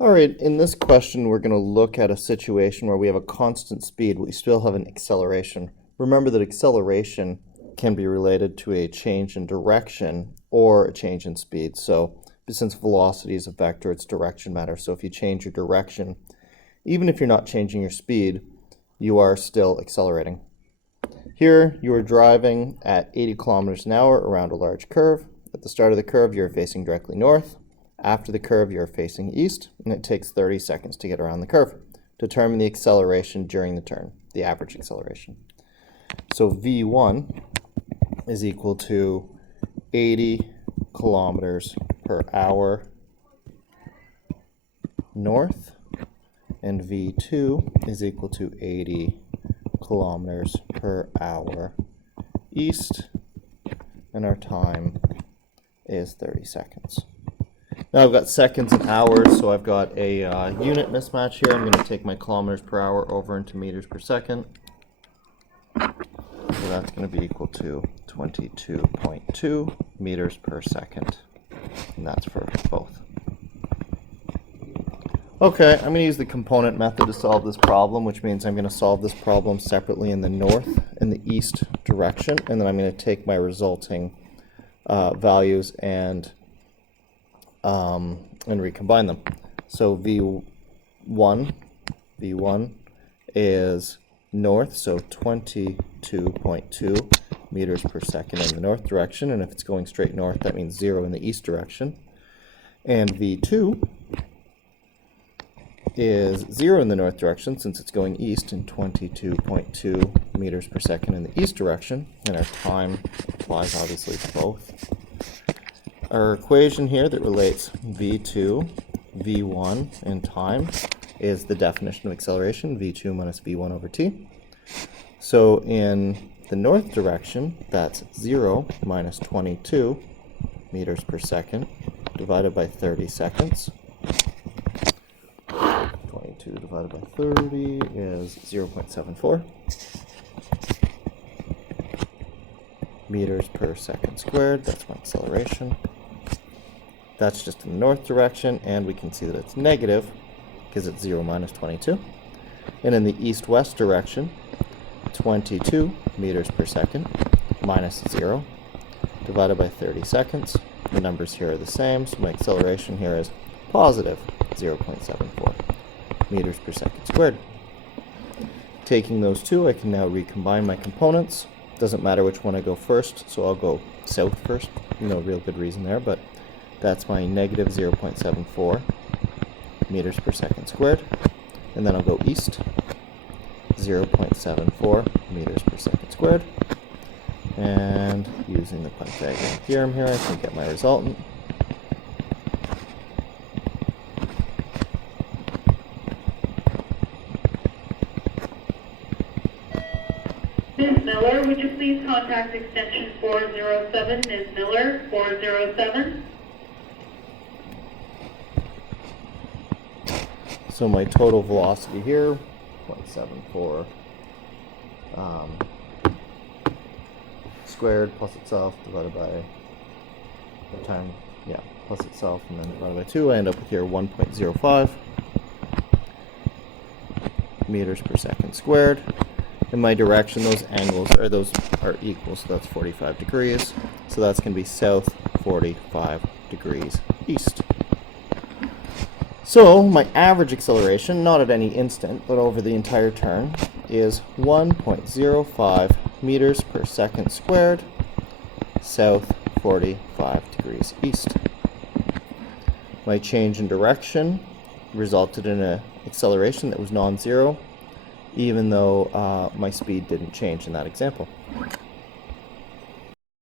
All right, in this question, we're going to look at a situation where we have a constant speed, but we still have an acceleration. Remember that acceleration can be related to a change in direction or a change in speed. So since velocity is a vector, its direction matters. So if you change your direction, even if you're not changing your speed, you are still accelerating. Here, you are driving at 80 kilometers an hour around a large curve. At the start of the curve, you're facing directly north. After the curve, you're facing east, and it takes 30 seconds to get around the curve. Determine the acceleration during the turn, the average acceleration. So V1 is equal to 80 kilometers per hour north, and V2 is equal to 80 kilometers per hour east, and our time is 30 seconds. Now I've got seconds and hours, so I've got a unit mismatch here. I'm going to take my kilometers per hour over into meters per second. So that's going to be equal to 22.2 meters per second. And that's for both. Okay, I'm going to use the component method to solve this problem, which means I'm going to solve this problem separately in the north and the east direction. And then I'm going to take my resulting values and recombine them. So V1 is north, so 22.2 meters per second in the north direction, and if it's going straight north, that means 0 in the east direction. And V2 is 0 in the north direction, since it's going east, and 22.2 meters per second in the east direction, and our time applies obviously to both. Our equation here that relates V2, V1, and time is the definition of acceleration, V2 minus V1 over t. So in the north direction, that's 0 minus 22 meters per second divided by 30 seconds. 22 divided by 30 is 0.74 meters per second squared. That's my acceleration. That's just in the north direction, and we can see that it's negative because it's 0 minus 22. And in the east-west direction, 22 meters per second minus 0 divided by 30 seconds. The numbers here are the same, so my acceleration here is positive 0.74 meters per second squared. Taking those two, I can now recombine my components. Doesn't matter which one I go first, so I'll go south first. No real good reason there, but that's my negative 0.74 meters per second squared. And then I'll go east, 0.74 meters per second squared. And using the Pythagorean theorem here, I can get my resultant. Ms. Miller, would you please contact extension 407, Ms. Miller, 407. So my total velocity here, 0.74 squared plus itself divided by the time, plus itself, and then divided by 2, I end up with here 1.05 meters per second squared. In my direction, those are equal, so that's 45 degrees. So that's going to be south 45 degrees east. So my average acceleration, not at any instant, but over the entire turn, is 1.05 meters per second squared, south 45 degrees east. My change in direction resulted in an acceleration that was non-zero, even though my speed didn't change in that example.